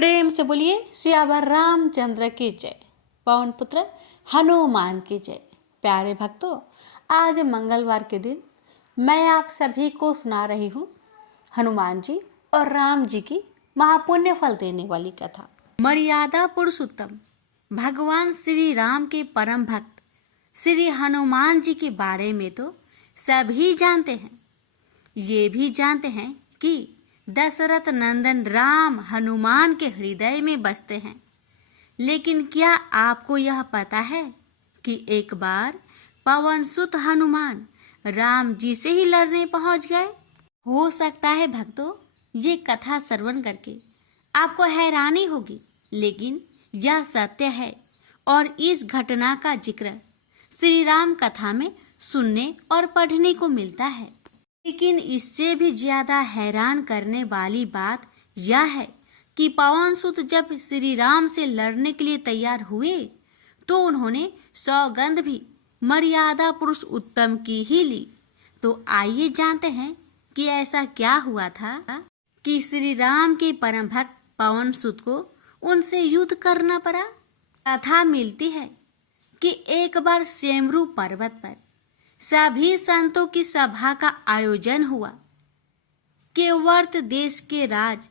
प्रेम से बोलिए सियावर रामचंद्र की जय। पवन पुत्र हनुमान की जय। प्यारे भक्तों, आज मंगलवार के दिन मैं आप सभी को सुना रही हूँ हनुमान जी और राम जी की महापुण्य फल देने वाली कथा। मर्यादा पुरुषोत्तम भगवान श्री राम के परम भक्त श्री हनुमान जी के बारे में तो सभी जानते हैं। ये भी जानते हैं कि दशरथ नंदन राम हनुमान के हृदय में बसते हैं। लेकिन क्या आपको यह पता है कि एक बार पवन सुत हनुमान राम जी से ही लड़ने पहुंच गए? हो सकता है भक्तों, ये कथा श्रवण करके आपको हैरानी होगी, लेकिन यह सत्य है और इस घटना का जिक्र श्री राम कथा में सुनने और पढ़ने को मिलता है। लेकिन इससे भी ज्यादा हैरान करने वाली बात यह है कि पवन सुत जब श्री राम से लड़ने के लिए तैयार हुए तो उन्होंने सौगंध भी मर्यादा पुरुष उत्तम की ही ली। तो आइए जानते हैं कि ऐसा क्या हुआ था कि श्री राम के परम भक्त पवन सुत को उनसे युद्ध करना पड़ा। कथा मिलती है कि एक बार सेमरू पर्वत पर सभी संतों की सभा का आयोजन हुआ। केवर्त देश के राज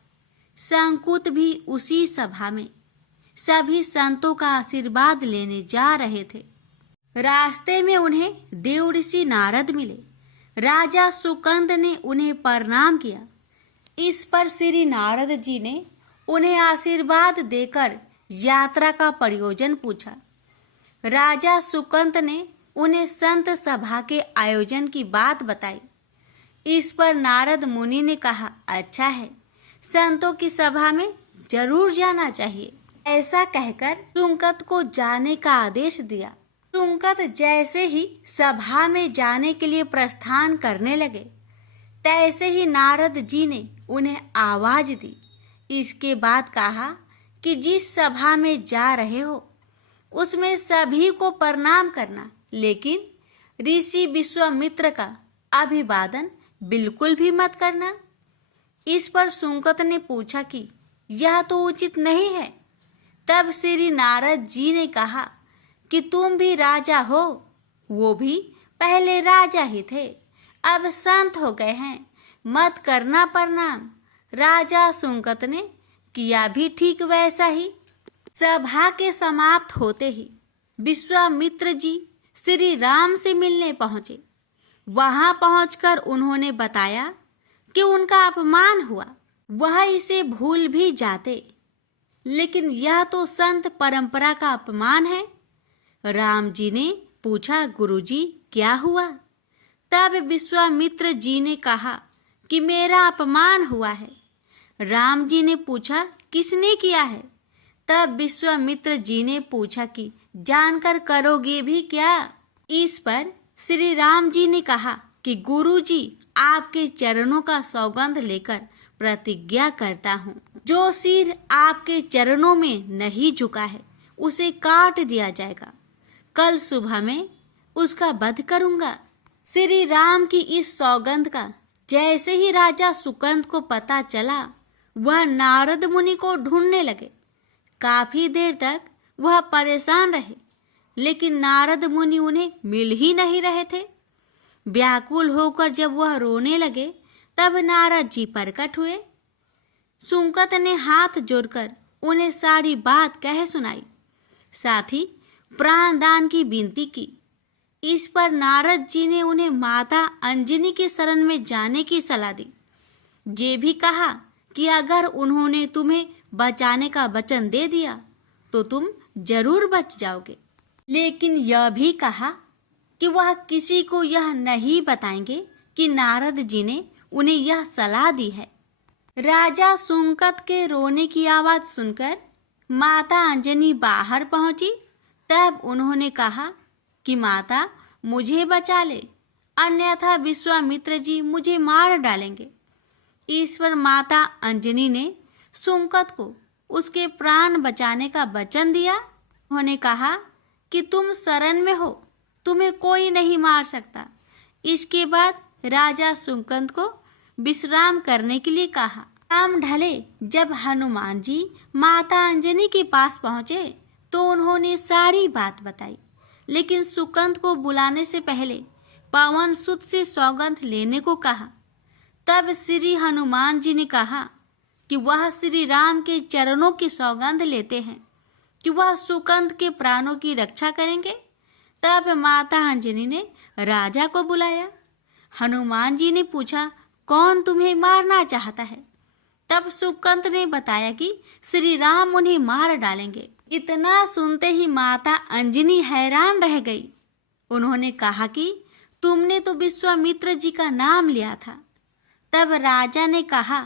संकुत भी उसी सभा में सभी संतों का आशीर्वाद लेने जा रहे थे। रास्ते में उन्हें देव ऋषि नारद मिले। राजा सुकंद ने उन्हें प्रणाम किया। इस पर श्री नारद जी ने उन्हें आशीर्वाद देकर यात्रा का प्रयोजन पूछा। राजा सुकंद ने उन्हें संत सभा के आयोजन की बात बताई। इस पर नारद मुनि ने कहा, अच्छा है, संतों की सभा में जरूर जाना चाहिए। ऐसा कहकर सुकंद को जाने का आदेश दिया। सुकंद जैसे ही सभा में जाने के लिए प्रस्थान करने लगे, तैसे ही नारद जी ने उन्हें आवाज दी। इसके बाद कहा कि जिस सभा में जा रहे हो उसमें सभी को प्रणाम करना, लेकिन ऋषि विश्वामित्र का अभिवादन बिल्कुल भी मत करना। इस पर सुकंद ने पूछा कि यह तो उचित नहीं है। तब श्री नारद जी ने कहा कि तुम भी राजा हो, वो भी पहले राजा ही थे, अब संत हो गए हैं, मत करना प्रणाम। राजा सुकंद ने किया भी ठीक वैसा ही। सभा के समाप्त होते ही विश्वामित्र जी श्री राम से मिलने पहुंचे। वहां पहुंचकर उन्होंने बताया कि उनका अपमान हुआ, वह इसे भूल भी जाते, लेकिन यह तो संत परंपरा का अपमान है। राम जी ने पूछा, गुरुजी क्या हुआ? तब विश्वामित्र जी ने कहा कि मेरा अपमान हुआ है। राम जी ने पूछा, किसने किया है? तब विश्वामित्र जी ने पूछा कि जानकर करोगे भी क्या? इस पर श्री राम जी ने कहा कि गुरु जी, आपके चरणों का सौगंध लेकर प्रतिज्ञा करता हूँ, जो सिर आपके चरणों में नहीं झुका है उसे काट दिया जाएगा। कल सुबह में उसका वध करूंगा। श्री राम की इस सौगंध का जैसे ही राजा सुकंद को पता चला, वह नारद मुनि को ढूंढने लगे। काफी देर तक वह परेशान रहे, लेकिन नारद मुनि उन्हें मिल ही नहीं रहे थे। व्याकुल होकर जब वह रोने लगे, तब नारद जी प्रकट हुए। सुकंद ने हाथ जोड़कर उन्हें सारी बात कह सुनाई, साथ ही प्राण दान की विनती की। इस पर नारद जी ने उन्हें माता अंजनी की शरण में जाने की सलाह दी। ये भी कहा कि अगर उन्होंने तुम्हें बचाने का वचन दे दिया तो तुम जरूर बच जाओगे, लेकिन यह भी कहा कि वह किसी को यह नहीं बताएंगे कि नारद जी ने उन्हें यह सलाह दी है। राजा सुकंद के रोने की आवाज सुनकर माता अंजनी बाहर पहुंची। तब उन्होंने कहा कि माता, मुझे बचा ले, अन्यथा विश्वामित्र जी मुझे मार डालेंगे। इस पर माता अंजनी ने सुकंद को उसके प्राण बचाने का वचन दिया। उन्होंने कहा कि तुम शरण में हो, तुम्हें कोई नहीं मार सकता। इसके बाद राजा सुकंद को विश्राम करने के लिए कहा। शाम ढले जब हनुमान जी माता अंजनी के पास पहुंचे तो उन्होंने सारी बात बताई, लेकिन सुकंद को बुलाने से पहले पवन सुत से सौगंध लेने को कहा। तब श्री हनुमान जी ने कहा कि वह श्री राम के चरणों की सौगंध लेते हैं कि वह सुकंद के प्राणों की रक्षा करेंगे। तब माता अंजनी ने राजा को बुलाया। हनुमान जी ने पूछा, कौन तुम्हें मारना चाहता है? तब सुकंद ने बताया कि श्री राम उन्हें मार डालेंगे। इतना सुनते ही माता अंजनी हैरान रह गई। उन्होंने कहा कि तुमने तो विश्वामित्र जी का नाम लिया था। तब राजा ने कहा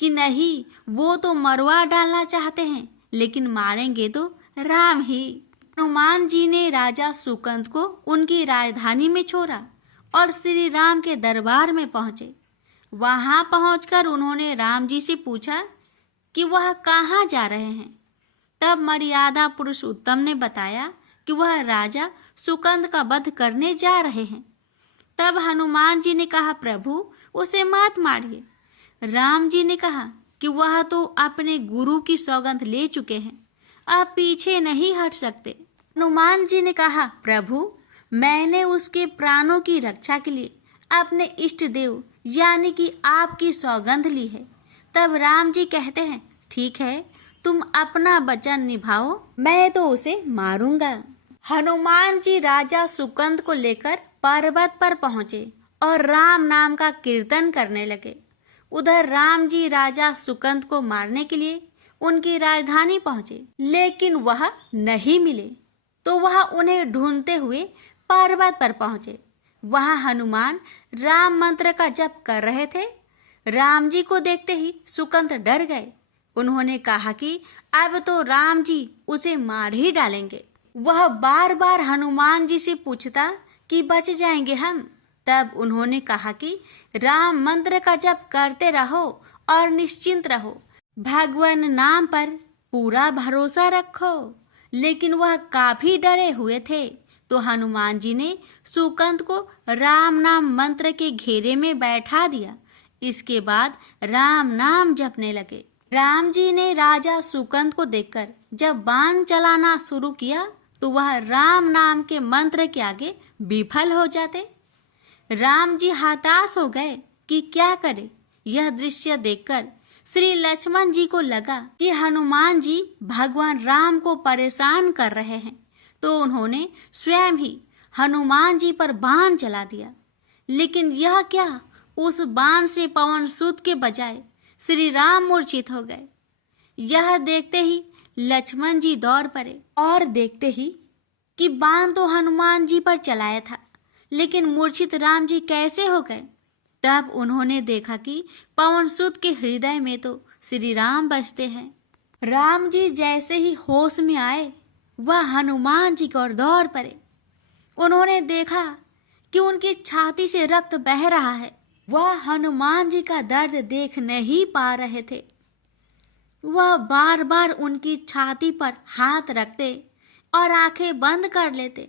कि नहीं, वो तो मरवा डालना चाहते हैं, लेकिन मारेंगे तो राम ही। हनुमान जी ने राजा सुकंद को उनकी राजधानी में छोड़ा और श्री राम के दरबार में पहुंचे। वहां पहुंचकर उन्होंने राम जी से पूछा कि वह कहाँ जा रहे हैं। तब मर्यादा पुरुषोत्तम ने बताया कि वह राजा सुकंद का वध करने जा रहे हैं। तब हनुमान जी ने कहा, प्रभु उसे मत मारिए। राम जी ने कहा कि वह तो अपने गुरु की सौगंध ले चुके हैं, आप पीछे नहीं हट सकते। हनुमान जी ने कहा, प्रभु मैंने उसके प्राणों की रक्षा के लिए अपने इष्ट देव यानी कि आपकी सौगंध ली है। तब राम जी कहते हैं, ठीक है, तुम अपना वचन निभाओ, मैं तो उसे मारूंगा। हनुमान जी राजा सुकंद को लेकर पर्वत पर पहुंचे और राम नाम का कीर्तन करने लगे। उधर राम जी राजा सुकंद को मारने के लिए उनकी राजधानी पहुंचे, लेकिन वह नहीं मिले। तो वह उन्हें ढूंढते हुए पर्वत पर पहुंचे। वहां हनुमान राम मंत्र का जप कर रहे थे। राम जी को देखते ही सुकंद डर गए। उन्होंने कहा कि अब तो राम जी उसे मार ही डालेंगे। वह बार बार हनुमान जी से पूछता कि बच जाएंगे हम। तब उन्होंने कहा कि राम मंत्र का जप करते रहो और निश्चिंत रहो, भगवान नाम पर पूरा भरोसा रखो। लेकिन वह काफी डरे हुए थे, तो हनुमान जी ने सुकंद को राम नाम मंत्र के घेरे में बैठा दिया। इसके बाद राम नाम जपने लगे। राम जी ने राजा सुकंद को देखकर जब बाण चलाना शुरू किया तो वह राम नाम के मंत्र के आगे विफल हो जाते। राम जी हताश हो गए कि क्या करे। यह दृश्य देखकर श्री लक्ष्मण जी को लगा कि हनुमान जी भगवान राम को परेशान कर रहे हैं, तो उन्होंने स्वयं ही हनुमान जी पर बाण चला दिया। लेकिन यह क्या, उस बाण से पवन सुत के बजाय श्री राम मूर्छित हो गए। यह देखते ही लक्ष्मण जी दौड़ पड़े और देखते ही कि बाण तो हनुमान जी पर चलाया था, लेकिन मूर्छित राम जी कैसे हो गए। तब उन्होंने देखा कि पवन सुत के हृदय में तो श्री राम बसते हैं। राम जी जैसे ही होश में आए, वह हनुमान जी की ओर दौड़ पड़े। उन्होंने देखा कि उनकी छाती से रक्त बह रहा है। वह हनुमान जी का दर्द देख नहीं पा रहे थे। वह बार बार उनकी छाती पर हाथ रखते और आंखें बंद कर लेते।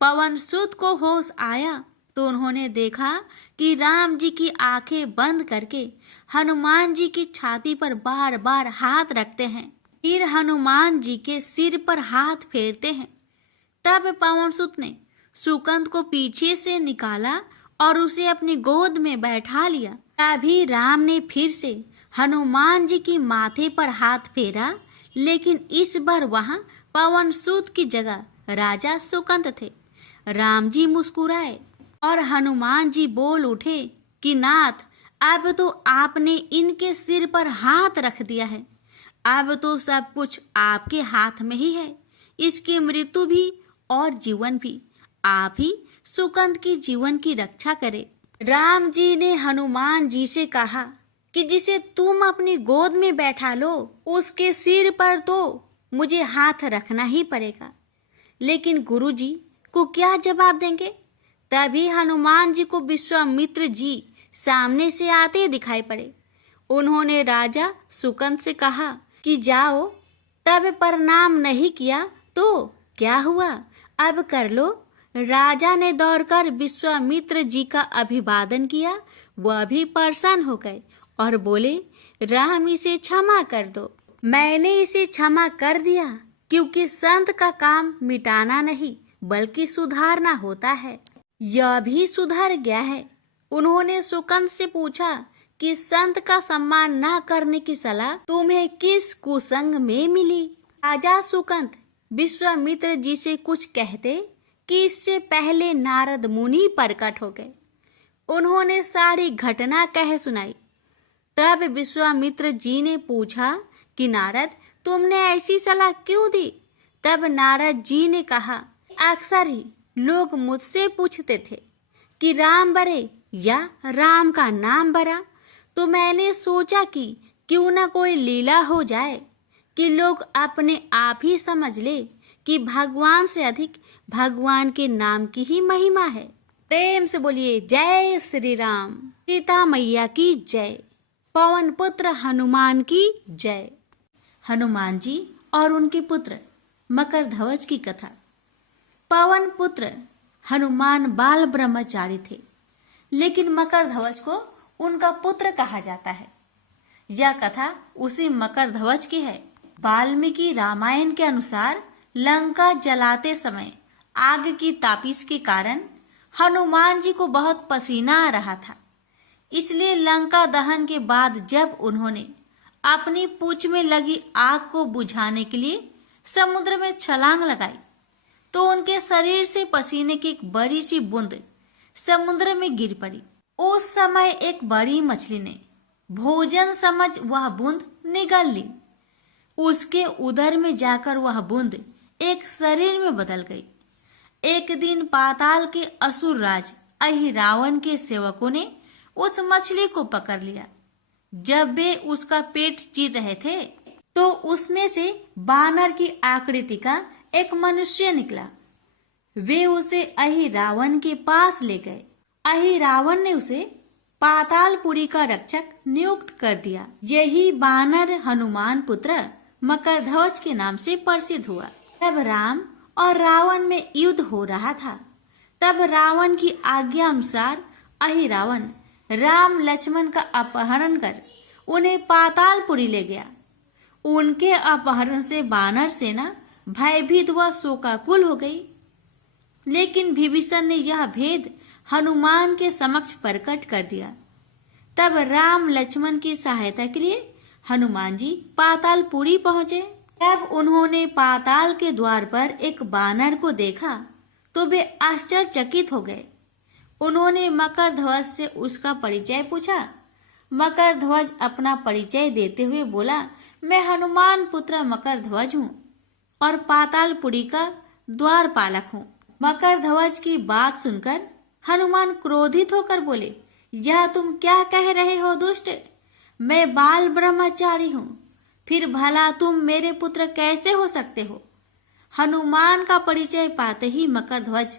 पवन सुत को होश आया तो उन्होंने देखा कि राम जी की आंखें बंद करके हनुमान जी की छाती पर बार बार हाथ रखते हैं, फिर हनुमान जी के सिर पर हाथ फेरते हैं। तब पवन सुत ने सुकंद को पीछे से निकाला और उसे अपनी गोद में बैठा लिया। तभी राम ने फिर से हनुमान जी की माथे पर हाथ फेरा, लेकिन इस बार वहां पवन सुत की जगह राजा सुकंद थे। राम जी मुस्कुराए और हनुमान जी बोल उठे कि नाथ, अब तो आपने इनके सिर पर हाथ रख दिया है, अब तो सब कुछ आपके हाथ में ही है। इसकी मृत्यु भी और जीवन भी आप ही सुकंद की जीवन की रक्षा करे। राम जी ने हनुमान जी से कहा कि जिसे तुम अपनी गोद में बैठा लो, उसके सिर पर तो मुझे हाथ रखना ही पड़ेगा। लेकिन गुरुजी को क्या जवाब देंगे? तभी हनुमान जी को विश्वामित्र जी सामने से आते दिखाई पड़े। उन्होंने राजा सुकंद से कहा कि जाओ, तब प्रणाम नहीं किया तो क्या हुआ, अब कर लो। राजा ने दौड़कर विश्वामित्र जी का अभिवादन किया। वह भी प्रसन्न हो गए और बोले, राम इसे क्षमा कर दो। मैंने इसे क्षमा कर दिया क्योंकि संत का काम मिटाना नहीं बल्कि सुधारना होता है। यह भी सुधर गया है। उन्होंने सुकंद से पूछा कि संत का सम्मान न करने की सलाह तुम्हें किस कुसंग में मिली। राजा सुकंद विश्वामित्र जी से कुछ कहते कि इससे पहले नारद मुनि प्रकट हो गए। उन्होंने सारी घटना कह सुनाई। तब विश्वामित्र जी ने पूछा कि नारद, तुमने ऐसी सलाह क्यों दी? तब नारद जी ने कहा, अक्सर ही लोग मुझसे पूछते थे कि राम बरे या राम का नाम बरा, तो मैंने सोचा कि क्यों न कोई लीला हो जाए कि लोग अपने आप ही समझ ले कि भगवान से अधिक भगवान के नाम की ही महिमा है। प्रेम से बोलिए जय श्री राम। सीता मैया की जय। पवन पुत्र हनुमान की जय। हनुमान जी और उनके पुत्र मकरध्वज की कथा। पवन पुत्र हनुमान बाल ब्रह्मचारी थे, लेकिन मकरध्वज को उनका पुत्र कहा जाता है। यह कथा उसी मकरध्वज की है। वाल्मीकि रामायण के अनुसार लंका जलाते समय आग की तापिश के कारण हनुमान जी को बहुत पसीना आ रहा था। इसलिए लंका दहन के बाद जब उन्होंने अपनी पूंछ में लगी आग को बुझाने के लिए समुद्र में छलांग लगाई, तो उनके शरीर से पसीने की एक बड़ी सी बूंद समुद्र में गिर पड़ी। उस समय एक बड़ी मछली ने भोजन समझ वह बूंद निगल ली। उसके उदर में जाकर वह बूंद एक शरीर में बदल गई। एक दिन पाताल के असुर राज अहिरावण के सेवकों ने उस मछली को पकड़ लिया। जब वे उसका पेट चीर रहे थे तो उसमें से बानर की आकृति का एक मनुष्य निकला। वे उसे अहिरावण के पास ले गए। अहिरावण ने उसे पातालपुरी का रक्षक नियुक्त कर दिया। यही बानर हनुमान पुत्र मकरध्वज के नाम से प्रसिद्ध हुआ। तब राम और रावण में युद्ध हो रहा था। तब रावण की आज्ञा अनुसार अहिरावण राम लक्ष्मण का अपहरण कर उन्हें पातालपुरी ले गया। उनके अपहरण से वानर सेना भयभीत व शोकाकुल हो गई। लेकिन विभीषण ने यह भेद हनुमान के समक्ष प्रकट कर दिया। तब राम लक्ष्मण की सहायता के लिए हनुमान जी पातालपुरी पहुंचे। तब उन्होंने पाताल के द्वार पर एक बानर को देखा तो वे आश्चर्यचकित हो गए। उन्होंने मकरध्वज से उसका परिचय पूछा। मकरध्वज अपना परिचय देते हुए बोला, मैं हनुमान पुत्र मकरध्वज हूँ और पातालपुरी का द्वारपालक हूँ। मकरध्वज की बात सुनकर हनुमान क्रोधित होकर बोले, यह तुम क्या कह रहे हो दुष्ट? मैं बाल ब्रह्मचारी हूँ, फिर भला तुम मेरे पुत्र कैसे हो सकते हो? हनुमान का परिचय पाते ही मकरध्वज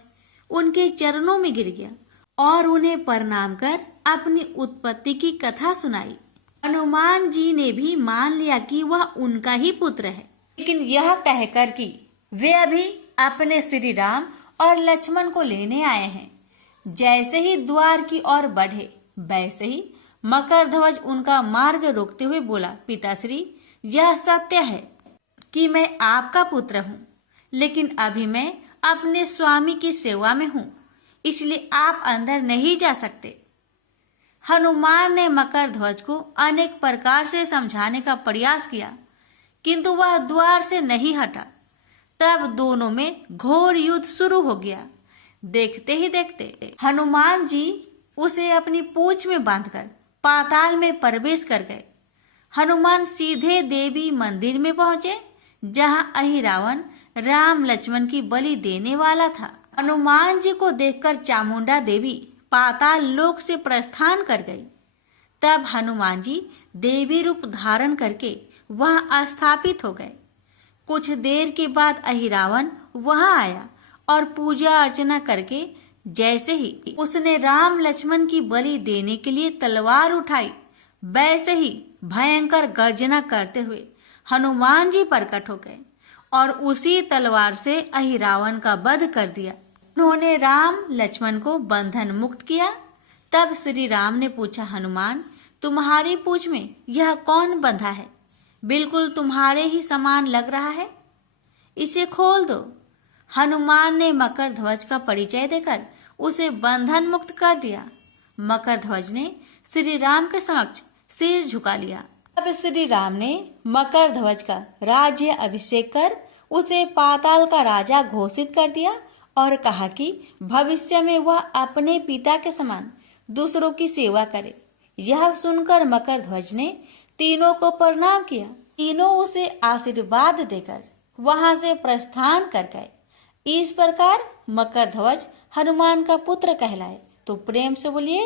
उनके चरणों में गिर गया और उन्हें प्रणाम कर अपनी उत्पत्ति की कथा सुनाई। हनुमान जी ने भी मान लिया कि वह उनका ही पुत्र है, लेकिन यह कहकर कि वे अभी अपने श्री राम और लक्ष्मण को लेने आए हैं। जैसे ही द्वार की ओर बढ़े वैसे ही मकरध्वज उनका मार्ग रोकते हुए बोला, पिताश्री, यह सत्य है कि मैं आपका पुत्र हूँ, लेकिन अभी मैं अपने स्वामी की सेवा में हूँ, इसलिए आप अंदर नहीं जा सकते। हनुमान ने मकरध्वज को अनेक प्रकार से समझाने का प्रयास किया, किंतु वह द्वार से नहीं हटा। तब दोनों में घोर युद्ध शुरू हो गया। देखते ही देखते हनुमान जी उसे अपनी पूंछ में बांधकर पाताल में प्रवेश कर गए। हनुमान सीधे देवी मंदिर में पहुंचे, जहां अहिरावण राम लक्ष्मण की बलि देने वाला था। हनुमान जी को देखकर चामुंडा देवी पाताल लोक से प्रस्थान कर गई। तब हनुमान जी देवी रूप धारण करके वहां स्थापित हो गए। कुछ देर के बाद अहिरावण वहां आया और पूजा अर्चना करके जैसे ही उसने राम लक्ष्मण की बलि देने के लिए तलवार उठाई, वैसे ही भयंकर गर्जना करते हुए हनुमान जी प्रकट हो गए और उसी तलवार से अहिरावण का वध कर दिया। उन्होंने राम लक्ष्मण को बंधन मुक्त किया। तब श्री राम ने पूछा, हनुमान, तुम्हारी पूंछ में यह कौन बंधा है? बिल्कुल तुम्हारे ही समान लग रहा है, इसे खोल दो। हनुमान ने मकर ध्वज का परिचय देकर उसे बंधन मुक्त कर दिया। मकर ध्वज ने श्री राम के समक्ष सिर झुका लिया। अब श्री राम ने मकर ध्वज का राज्य अभिषेक कर उसे पाताल का राजा घोषित कर दिया और कहा कि भविष्य में वह अपने पिता के समान दूसरों की सेवा करे। यह सुनकर मकर ध्वज ने तीनों को प्रणाम किया। तीनों उसे आशीर्वाद देकर वहां से प्रस्थान कर गए। इस प्रकार मकर ध्वज हनुमान का पुत्र कहलाए। तो प्रेम से बोलिए,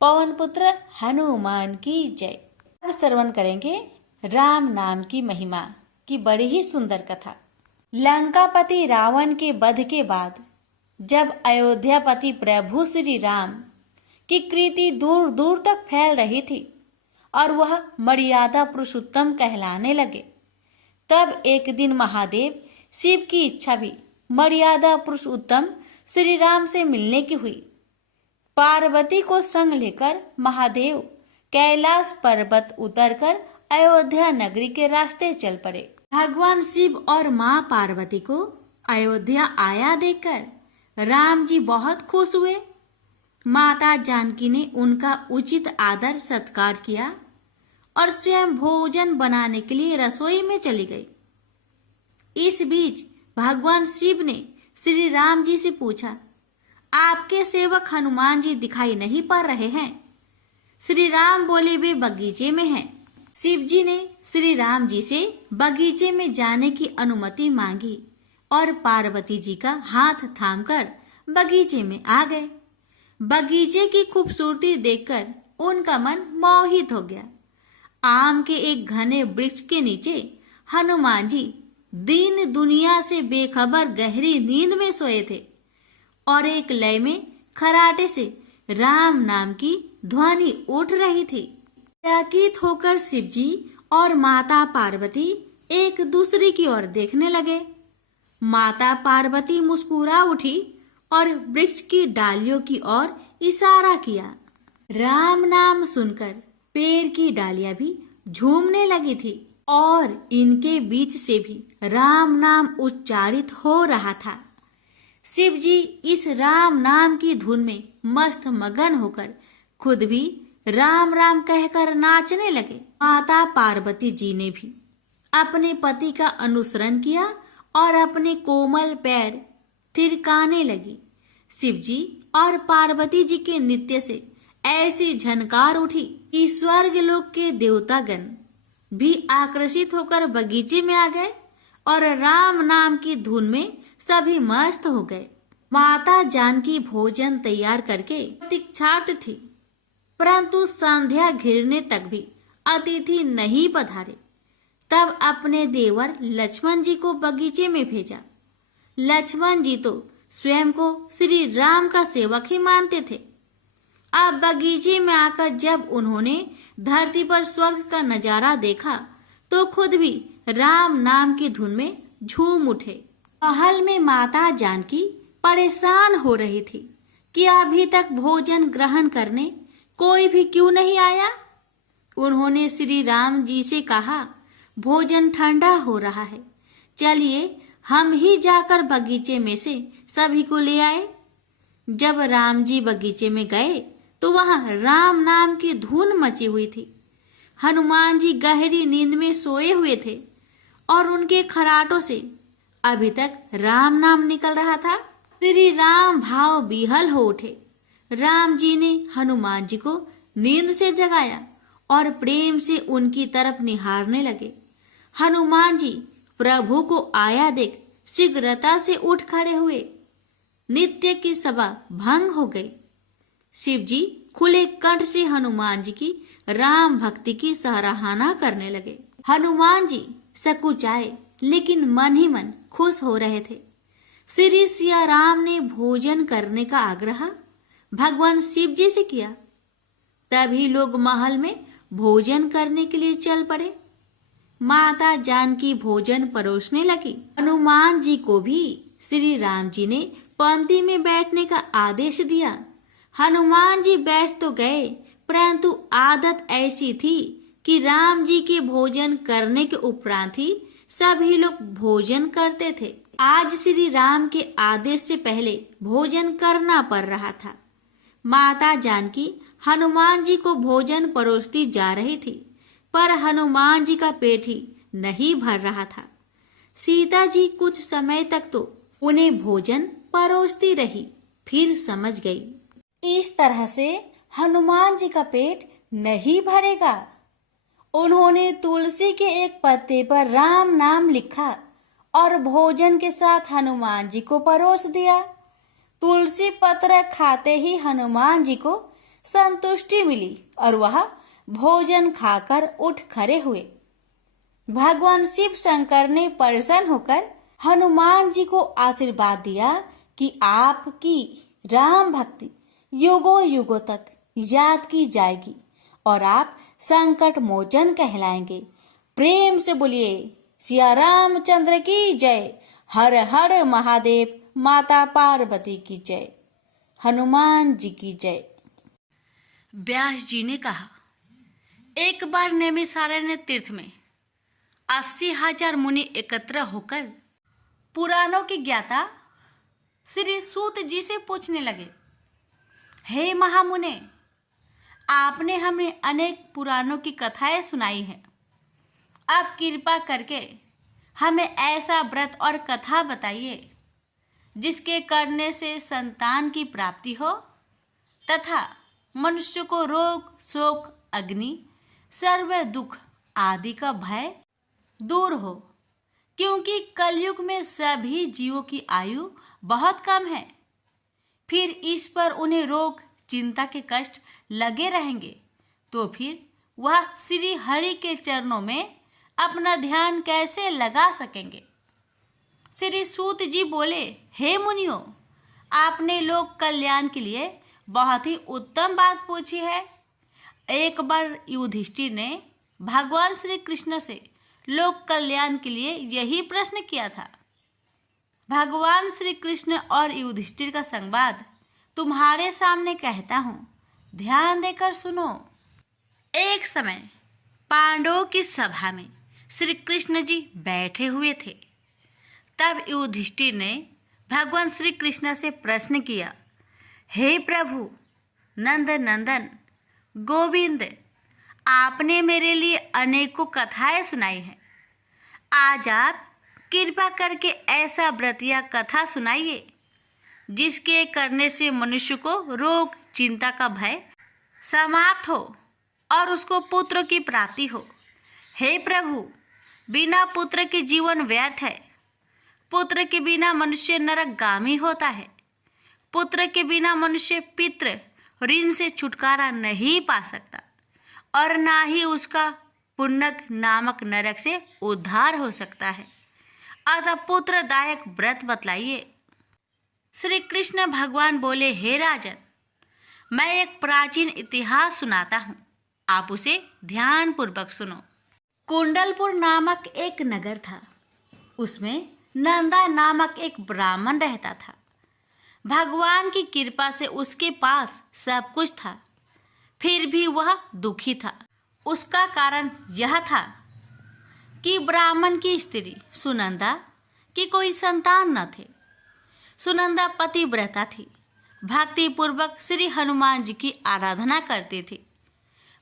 पवन पुत्र हनुमान की जय। अब श्रवण करेंगे राम नाम की महिमा की बड़ी ही सुंदर कथा। लंकापति रावण के वध के बाद जब अयोध्यापति प्रभु श्री राम की कीर्ति दूर दूर तक फैल रही थी और वह मर्यादा पुरुषोत्तम कहलाने लगे, तब एक दिन महादेव शिव की इच्छा भी मर्यादा पुरुषोत्तम श्री राम से मिलने की हुई। पार्वती को संग लेकर महादेव कैलाश पर्वत उतरकर अयोध्या नगरी के रास्ते चल पड़े। भगवान शिव और माँ पार्वती को अयोध्या आया देखकर राम जी बहुत खुश हुए। माता जानकी ने उनका उचित आदर सत्कार किया और स्वयं भोजन बनाने के लिए रसोई में चली गई। इस बीच भगवान शिव ने श्री राम जी से पूछा, आपके सेवक हनुमान जी दिखाई नहीं पड़ रहे हैं? श्री राम बोले, वे बगीचे में हैं। शिव जी ने श्री राम जी से बगीचे में जाने की अनुमति मांगी और पार्वती जी का हाथ थामकर बगीचे में आ गए। बगीचे की खूबसूरती देखकर उनका मन मोहित हो गया। आम के एक घने वृक्ष के नीचे हनुमान जी दीन दुनिया से बेखबर गहरी नींद में सोए थे और एक लय में खराटे से राम नाम की ध्वनि उठ रही थी। चकित होकर शिव जी और माता पार्वती एक दूसरे की ओर देखने लगे। माता पार्वती मुस्कुरा उठी और वृक्ष की डालियों की ओर इशारा किया। राम नाम सुनकर पेड़ की डालियां भी झूमने लगी थी और इनके बीच से भी राम नाम उच्चारित हो रहा था। शिव जी इस राम नाम की धुन में मस्त मगन होकर खुद भी राम राम कहकर नाचने लगे। माता पार्वती जी ने भी अपने पति का अनुसरण किया और अपने कोमल पैर थिरकाने लगी। शिव जी और पार्वती जी के नृत्य से ऐसी झनकार उठी कि स्वर्ग लोक के देवतागण भी आकर्षित होकर बगीचे में आ गए और राम नाम की धुन में सभी मस्त हो गए। माता जानकी भोजन तैयार करके प्रतीक्षार्थ थी, परंतु संध्या घिरने तक भी अतिथि नहीं पधारे। तब अपने देवर लक्ष्मण जी को बगीचे में भेजा। लक्ष्मण जी तो स्वयं को श्री राम का सेवक ही मानते थे। अब बगीचे में आकर जब उन्होंने धरती पर स्वर्ग का नजारा देखा तो खुद भी राम नाम की धुन में झूम उठे। महल में माता जानकी परेशान हो रही थी कि अभी तक भोजन ग्रहण करने कोई भी क्यों नहीं आया। उन्होंने श्री राम जी से कहा, भोजन ठंडा हो रहा है, चलिए हम ही जाकर बगीचे में से सभी को ले आए। जब राम जी बगीचे में गए तो वहां राम नाम की धुन मची हुई थी। हनुमान जी गहरी नींद में सोए हुए थे और उनके खराटों से अभी तक राम नाम निकल रहा था। श्री राम भाव विहल हो उठे। राम जी ने हनुमान जी को नींद से जगाया और प्रेम से उनकी तरफ निहारने लगे। हनुमान जी प्रभु को आया देख शीघ्रता से उठ खड़े हुए। नित्य की सभा भंग हो गई। शिव जी खुले कंठ से हनुमान जी की राम भक्ति की सराहना करने लगे। हनुमान जी सकुचाए लेकिन मन ही मन खुश हो रहे थे। श्री सिया राम ने भोजन करने का आग्रह भगवान शिव जी से किया। तभी लोग महल में भोजन करने के लिए चल पड़े। माता जानकी भोजन परोसने लगी। हनुमान जी को भी श्री राम जी ने पंक्ति में बैठने का आदेश दिया। हनुमान जी बैठ तो गए, परंतु आदत ऐसी थी कि राम जी के भोजन करने के उपरांत ही सभी लोग भोजन करते थे। आज श्री राम के आदेश से पहले भोजन करना पड़ रहा था। माता जानकी हनुमान जी को भोजन परोसती जा रही थी, पर हनुमान जी का पेट ही नहीं भर रहा था। सीता जी कुछ समय तक तो उन्हें भोजन परोसती रही, फिर समझ गई इस तरह से हनुमान जी का पेट नहीं भरेगा। उन्होंने तुलसी के एक पत्ते पर राम नाम लिखा और भोजन के साथ हनुमान जी को परोस दिया। तुलसी पत्र खाते ही हनुमान जी को संतुष्टि मिली और वह भोजन खाकर उठ खड़े हुए। भगवान शिव शंकर ने प्रसन्न होकर हनुमान जी को आशीर्वाद दिया कि आपकी राम भक्ति युगों युगों तक याद की जाएगी और आप संकट मोचन कहलाएंगे। प्रेम से बोलिए सिया रामचंद्र की जय। हर हर महादेव। माता पार्वती की जय। हनुमान जी की जय। व्यास जी ने कहा, एक बार नैमिषारण्य तीर्थ में 80,000 मुनि एकत्र होकर पुराणों के ज्ञाता श्री सूत जी से पूछने लगे, हे महामुने, आपने हमें अनेक पुराणों की कथाएं सुनाई हैं। आप कृपा करके हमें ऐसा व्रत और कथा बताइए जिसके करने से संतान की प्राप्ति हो तथा मनुष्य को रोग शोक अग्नि सर्व दुख आदि का भय दूर हो, क्योंकि कलयुग में सभी जीवों की आयु बहुत कम है। फिर इस पर उन्हें रोग चिंता के कष्ट लगे रहेंगे तो फिर वह श्री हरि के चरणों में अपना ध्यान कैसे लगा सकेंगे। श्री सूत जी बोले, हे मुनियों, आपने लोक कल्याण के लिए बहुत ही उत्तम बात पूछी है। एक बार युधिष्ठिर ने भगवान श्री कृष्ण से लोक कल्याण के लिए यही प्रश्न किया था। भगवान श्री कृष्ण और युधिष्ठिर का संवाद तुम्हारे सामने कहता हूँ, ध्यान देकर सुनो। एक समय पांडवों की सभा में श्री कृष्ण जी बैठे हुए थे। तब युधिष्ठिर ने भगवान श्री कृष्ण से प्रश्न किया, हे प्रभु नंद नंदन गोविंद, आपने मेरे लिए अनेकों कथाएं सुनाई हैं। आज आप कृपा करके ऐसा व्रत या कथा सुनाइए जिसके करने से मनुष्य को रोग चिंता का भय समाप्त हो और उसको पुत्र की प्राप्ति हो। हे प्रभु, बिना पुत्र के जीवन व्यर्थ है। पुत्र के बिना मनुष्य नरकगामी होता है। पुत्र के बिना मनुष्य पितृ ऋण से छुटकारा नहीं पा सकता और ना ही उसका पुण्यक नामक नरक से उद्धार हो सकता है। अतः पुत्रदायक व्रत बतलाइए। श्री कृष्ण भगवान बोले, हे राजन, मैं एक प्राचीन इतिहास सुनाता हूँ, आप उसे ध्यान पूर्वक सुनो। कुंडलपुर नामक एक नगर था। उसमें नंदा नामक एक ब्राह्मण रहता था। भगवान की कृपा से उसके पास सब कुछ था, फिर भी वह दुखी था। उसका कारण यह था कि ब्राह्मण की स्त्री सुनंदा की कोई संतान न थे। सुनंदा पतिव्रता थी, भक्ति पूर्वक श्री हनुमान जी की आराधना करती थी।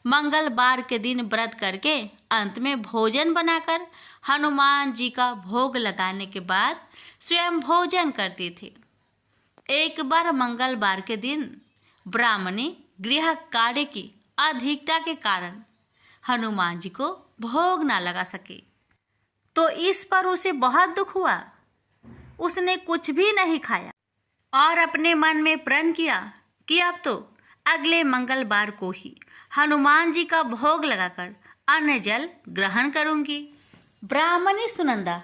मंगलवार के दिन व्रत करके अंत में भोजन बनाकर हनुमान जी का भोग लगाने के बाद स्वयं भोजन करती थी। एक बार मंगलवार के दिन ब्राह्मणी गृह कार्य की अधिकता के कारण हनुमान जी को भोग ना लगा सकी, तो इस पर उसे बहुत दुख हुआ। उसने कुछ भी नहीं खाया और अपने मन में प्रण किया कि अब तो अगले मंगलवार को ही हनुमान जी का भोग लगाकर अन्न जल ग्रहण करूंगी। ब्राह्मणी सुनंदा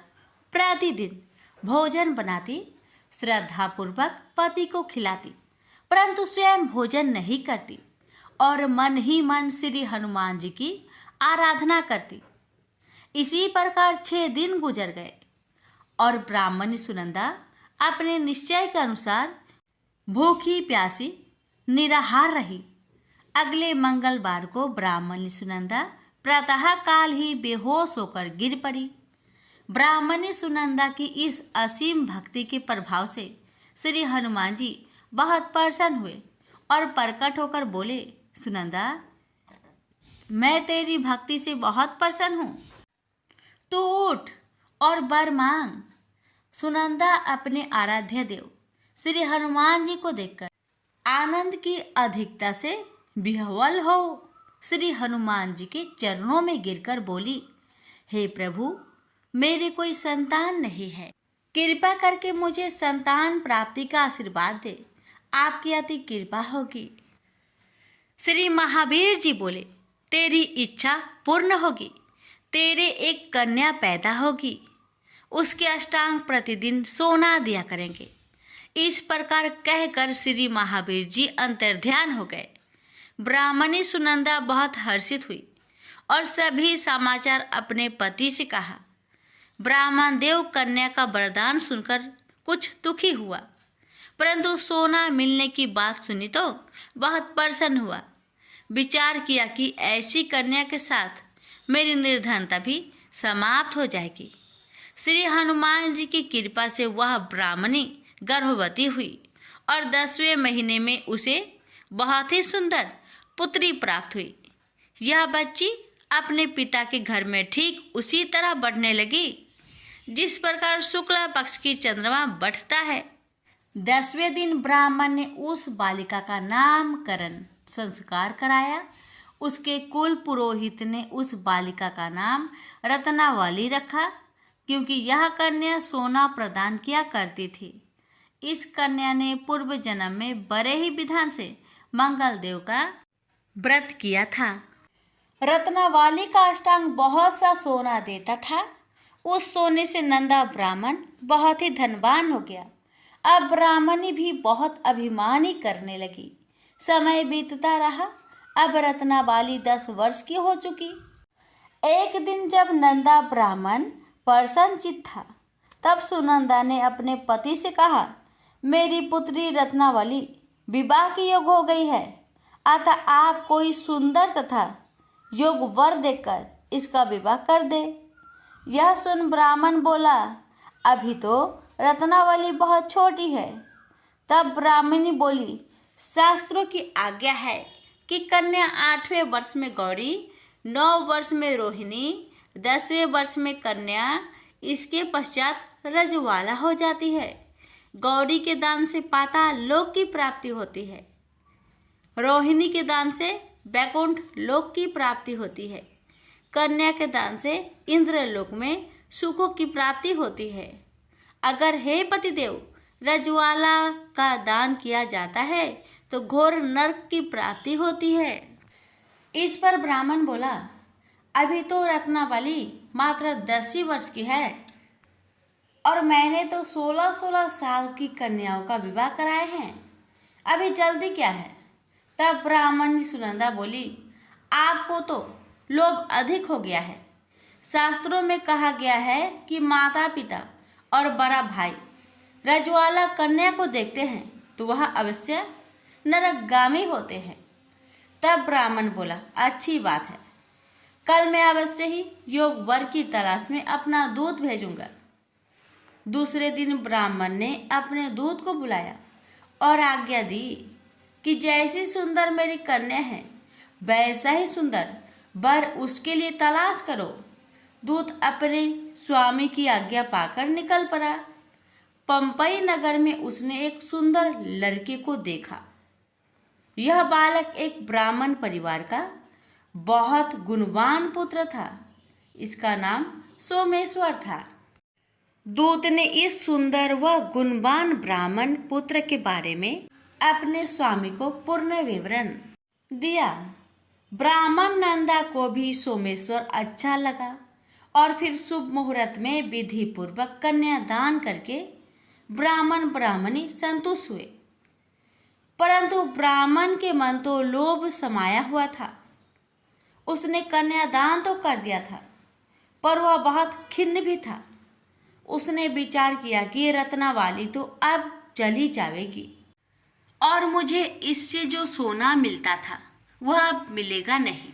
प्रतिदिन भोजन बनाती, श्रद्धापूर्वक पति को खिलाती, परंतु स्वयं भोजन नहीं करती और मन ही मन श्री हनुमान जी की आराधना करती। इसी प्रकार 6 दिन गुजर गए और ब्राह्मणी सुनंदा अपने निश्चय के अनुसार भूखी प्यासी निराहार रही। अगले मंगलवार को ब्राह्मणी सुनंदा प्रातः काल ही बेहोश होकर गिर पड़ी। ब्राह्मणी सुनंदा की इस असीम भक्ति के प्रभाव से श्री हनुमान जी बहुत प्रसन्न हुए और प्रकट होकर बोले, सुनंदा, मैं तेरी भक्ति से बहुत प्रसन्न हूँ, तू उठ और वर मांग। सुनंदा अपने आराध्य देव श्री हनुमान जी को देखकर आनंद की अधिकता से विह्वल हो श्री हनुमान जी के चरणों में गिरकर बोली, हे प्रभु, मेरे कोई संतान नहीं है, कृपा करके मुझे संतान प्राप्ति का आशीर्वाद दे, आपकी अति कृपा होगी। श्री महावीर जी बोले, तेरी इच्छा पूर्ण होगी, तेरे एक कन्या पैदा होगी, उसके अष्टांग प्रतिदिन सोना दिया करेंगे। इस प्रकार कहकर श्री महावीर जी अंतर्ध्यान हो गए। ब्राह्मणी सुनंदा बहुत हर्षित हुई और सभी समाचार अपने पति से कहा। ब्राह्मण देव कन्या का वरदान सुनकर कुछ दुखी हुआ, परंतु सोना मिलने की बात सुनी तो बहुत प्रसन्न हुआ। विचार किया कि ऐसी कन्या के साथ मेरी निर्धनता भी समाप्त हो जाएगी। श्री हनुमान जी की कृपा से वह ब्राह्मणी गर्भवती हुई और 10वें महीने में उसे बहुत ही सुंदर पुत्री प्राप्त हुई। यह बच्ची अपने पिता के घर में ठीक उसी तरह बढ़ने लगी जिस प्रकार शुक्ला पक्ष की चंद्रमा बढ़ता है। 10वें दिन ब्राह्मण ने उस बालिका का नामकरण संस्कार कराया। उसके कुल पुरोहित ने उस बालिका का नाम रत्नावली रखा, क्योंकि यह कन्या सोना प्रदान किया करती थी। इस कन्या ने पूर्व जन्म में बड़े ही विधान से मंगल देव का व्रत किया था। रत्नावली का अष्टांग बहुत सा सोना देता था। उस सोने से नंदा ब्राह्मण बहुत ही धनवान हो गया। अब ब्राह्मणी भी बहुत अभिमानी करने लगी। समय बीतता रहा। अब रत्नावली 10 वर्ष की हो चुकी। एक दिन जब नंदा ब्राह्मण प्रसन्नचित्त था, तब सुनंदा ने अपने पति से कहा, मेरी पुत्री रत्नावली विवाह की योग हो गई है, अतः आप कोई सुंदर तथा योग वर देकर इसका विवाह कर दे। यह सुन ब्राह्मण बोला, अभी तो रत्नावली बहुत छोटी है। तब ब्राह्मणी बोली, शास्त्रों की आज्ञा है कि कन्या 8वें वर्ष में गौरी, 9 वर्ष में रोहिणी, 10वें वर्ष में कन्या, इसके पश्चात रजवाला हो जाती है। गौरी के दान से पाताल लोक की प्राप्ति होती है, रोहिणी के दान से वैकुंठ लोक की प्राप्ति होती है, कन्या के दान से इंद्रलोक में सुखों की प्राप्ति होती है। अगर हे पतिदेव रजवाला का दान किया जाता है तो घोर नरक की प्राप्ति होती है। इस पर ब्राह्मण बोला, अभी तो रत्नावली मात्र 10 ही वर्ष की है और मैंने तो 16-16 साल की कन्याओं का विवाह कराए हैं, अभी जल्दी क्या है। तब ब्राह्मणी सुनंदा बोली, आपको तो लोभ अधिक हो गया है। शास्त्रों में कहा गया है कि माता पिता और बड़ा भाई रजवाला कन्या को देखते हैं तो वह अवश्य नरकगामी होते हैं। तब ब्राह्मण बोला, अच्छी बात है, कल मैं अवश्य ही योग वर की तलाश में अपना दूत भेजूंगा। दूसरे दिन ब्राह्मण ने अपने दूत को बुलाया और आज्ञा दी कि जैसी सुंदर मेरी कन्या है वैसा ही सुंदर वर उसके लिए तलाश करो। दूत अपने स्वामी की आज्ञा पाकर निकल पड़ा। पंपई नगर में उसने एक सुंदर लड़के को देखा। यह बालक एक ब्राह्मण परिवार का बहुत गुणवान पुत्र था। इसका नाम सोमेश्वर था। दूत ने इस सुंदर व गुणवान ब्राह्मण पुत्र के बारे में अपने स्वामी को पूर्ण विवरण दिया। ब्राह्मण नंदा को भी सोमेश्वर अच्छा लगा और फिर शुभ मुहूर्त में विधि पूर्वक कन्यादान करके ब्राह्मण ब्राह्मणी संतुष्ट हुए। परंतु ब्राह्मण के मन तो लोभ समाया हुआ था। उसने कन्यादान तो कर दिया था, पर वह बहुत खिन्न भी था। उसने विचार किया कि रत्नावली तो अब चली जाएगी और मुझे इससे जो सोना मिलता था वह अब मिलेगा नहीं।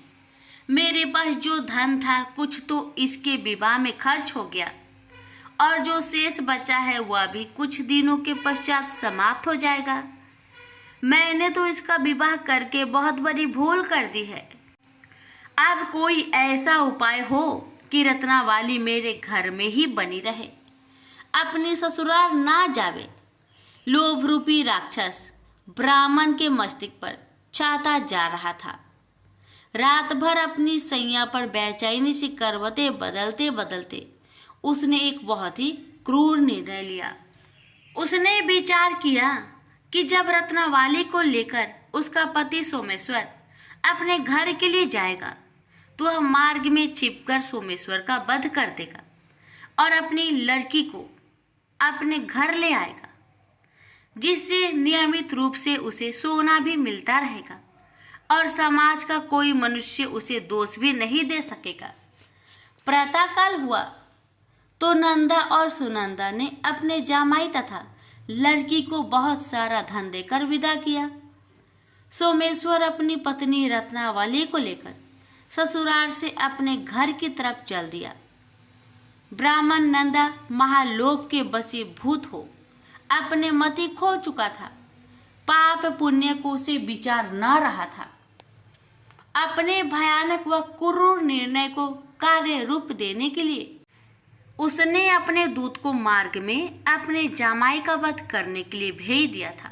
मेरे पास जो धन था कुछ तो इसके विवाह में खर्च हो गया, और जो शेष बचा है वह भी कुछ दिनों के पश्चात समाप्त हो जाएगा। मैंने तो इसका विवाह करके बहुत बड़ी भूल कर दी है। अब कोई ऐसा उपाय हो कि रत्नावली मेरे घर में ही बनी रहे, अपने ससुराल ना जावे। लोभ रूपी राक्षस ब्राह्मण के मस्तिष्क पर छाता जा रहा था। रात भर अपनी सैया पर बेचैनी से करवटें बदलते बदलते उसने एक बहुत ही क्रूर निर्णय लिया। उसने विचार किया कि जब रत्नावली को लेकर उसका पति सोमेश्वर अपने घर के लिए जाएगा तो वह मार्ग में छिपकर सोमेश्वर का वध कर देगा और अपनी लड़की को अपने घर ले आएगा, जिससे नियमित रूप से उसे सोना भी मिलता रहेगा और समाज का कोई मनुष्य उसे दोष भी नहीं दे सकेगा। प्रातःकाल हुआ तो नंदा और सुनंदा ने अपने जामाई तथा लड़की को बहुत सारा धन देकर विदा किया। सोमेश्वर अपनी पत्नी रत्नावली को लेकर ससुराल से अपने घर की तरफ चल दिया। ब्राह्मण नंदा महालोभ के वशीभूत हो अपने मति खो चुका था। पाप पुण्य को उसे विचार न रहा था। अपने भयानक व क्रूर निर्णय को कार्य रूप देने के लिए उसने अपने दूत को मार्ग में अपने जामाई का वध करने के लिए भेज दिया था,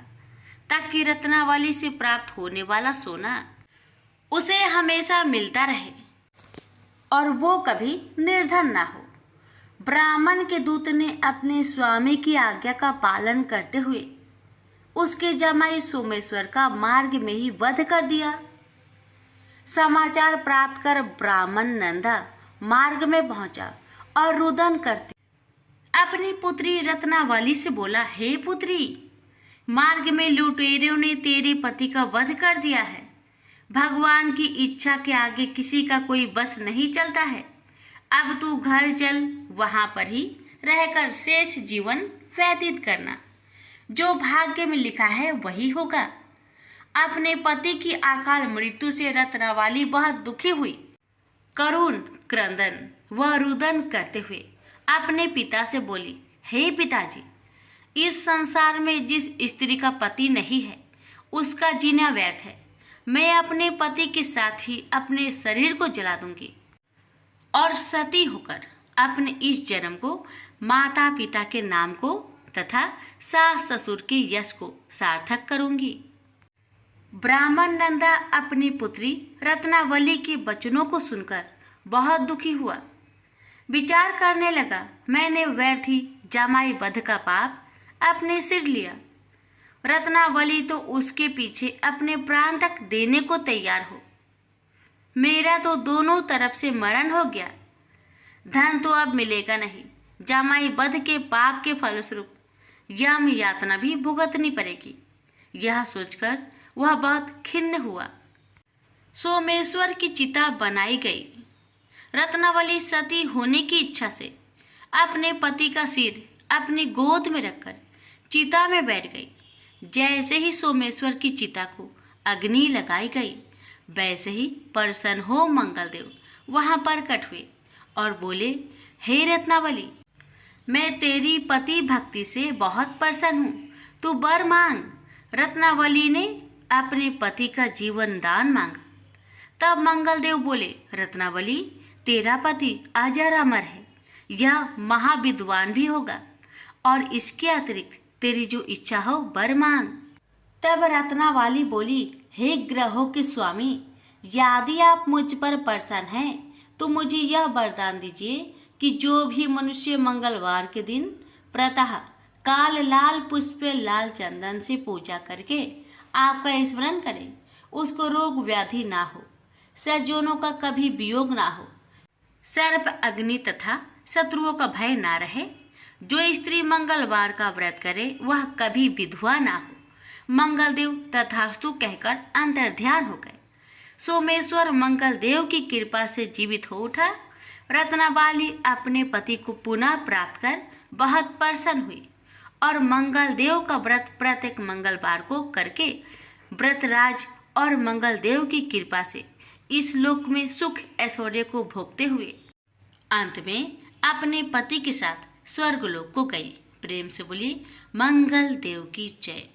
ताकि रत्नावली से प्राप्त होने वाला सोना उसे हमेशा मिलता रहे और वो कभी निर्धन ना हो। ब्राह्मण के दूत ने अपने स्वामी की आज्ञा का पालन करते हुए उसके जामाई सोमेश्वर का मार्ग में ही वध कर दिया। समाचार प्राप्त कर ब्राह्मण नंदा मार्ग में पहुंचा और रुदन करते अपनी पुत्री रत्नावली से बोला, हे पुत्री, मार्ग में लुटेरों ने तेरे पति का वध कर दिया है। भगवान की इच्छा के आगे किसी का कोई बस नहीं चलता है। अब तू घर चल, वहां पर ही रहकर शेष जीवन व्यतीत करना। जो भाग्य में लिखा है वही होगा। अपने पति की अकाल मृत्यु से रत्नावली बहुत दुखी हुई। करुण क्रंदन व रुदन करते हुए अपने पिता से बोली, हे पिताजी, इस संसार में जिस स्त्री का पति नहीं है उसका जीना व्यर्थ है। मैं अपने पति के साथ ही अपने शरीर को जला दूंगी और सती होकर अपने इस जन्म को माता पिता के नाम को तथा सास ससुर के यश को सार्थक करूंगी। ब्राह्मण नंदा अपनी पुत्री रत्नावली के वचनों को सुनकर बहुत दुखी हुआ। विचार करने लगा, मैंने व्यर्थ ही जामाई वध का पाप अपने सिर लिया। रत्नावली तो उसके पीछे अपने प्राण तक देने को तैयार हो। मेरा तो दोनों तरफ से मरण हो गया। धन तो अब मिलेगा नहीं। जामाई वध के पाप के फलस्वरूप यम यातना भी भुगतनी पड़ेगी। यह सोचकर वह बहुत खिन्न हुआ। सोमेश्वर की चिता बनाई गई। रत्नावली सती होने की इच्छा से अपने पति का सिर अपनी गोद में रखकर चिता में बैठ गई। जैसे ही सोमेश्वर की चिता को अग्नि लगाई गई, वैसे ही प्रसन्न हो मंगलदेव वहां प्रकट हुए और बोले, हे रत्नावली, मैं तेरी पति भक्ति से बहुत प्रसन्न हूँ, तू वर मांग। रत्नावली ने अपने पति का जीवन दान मांगा। तब मंगलदेव बोले, रत्नावली, तेरा पति अजर अमर है, यह महाविद्वान भी होगा और इसके अतिरिक्त तेरी जो इच्छा हो वर मांग। तब रत्नावली बोली, हे ग्रहों के स्वामी, यदि आप मुझ पर प्रसन्न हैं तो मुझे यह वरदान दीजिए कि जो भी मनुष्य मंगलवार के दिन प्रातः काल लाल पुष्प लाल चंदन से पूजा करके आपका स्मरण करे, उसको रोग व्याधि ना हो, सज्जनों का कभी वियोग ना हो, सर्प अग्नि तथा शत्रुओं का भय ना रहे। जो स्त्री मंगलवार का व्रत करे वह कभी विधवा ना हो। मंगलदेव तथास्तु कहकर अंतर्ध्यान हो गए। सोमेश्वर मंगलदेव की कृपा से जीवित हो उठा। रत्नावली अपने पति को पुनः प्राप्त कर बहुत प्रसन्न हुई और मंगलदेव का व्रत प्रत्येक मंगलवार को करके व्रतराज और मंगल देव की कृपा से इस लोक में सुख ऐश्वर्य को भोगते हुए अंत में अपने पति के साथ स्वर्ग लोक को गई। प्रेम से बोलिए मंगल देव की जय।